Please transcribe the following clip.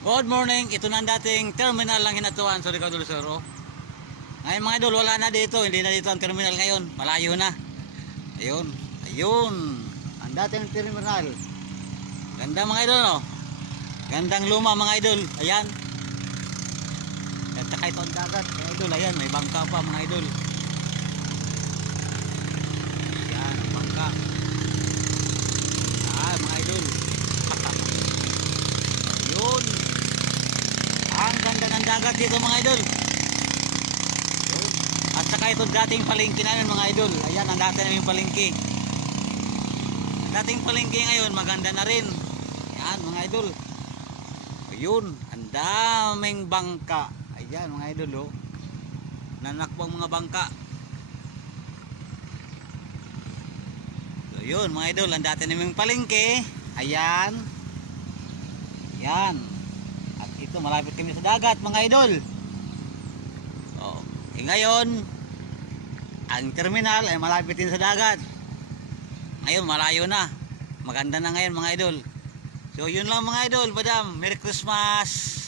Good morning, ito na ang dating terminal lang Hinatuan sa Ricardo Lucero. Ngayon mga idol, wala na dito, hindi na dito ang terminal ngayon, malayo na. Ayun, ayun, ang dating terminal. Ganda mga idol, no? Gandang luma mga idol, ayan. At saka ito ang dagat mga idol, ayan, may bangka pa mga idol. Ayan, ang bangka. Mga idol. Ayun. Ang ganda ng dagat dito mga idol. Ayun. At saka ito dating palengke namin mga idol. Ayan ang dati namin palengke. Ang dating palengke ngayon maganda na rin. Ayan mga idol. Ayun. Ang daming bangka. Ayan mga idol oh. Nanakbang mga bangka. So yun mga idol. Ang dati namin palengke. Ayan. Ayan. At ito malapit kami sa dagat mga idol. So, ngayon ang terminal ay malapit din sa dagat. Ngayon malayo na. Maganda na ngayon mga idol. So yun lang mga idol. Madam, Merry Christmas.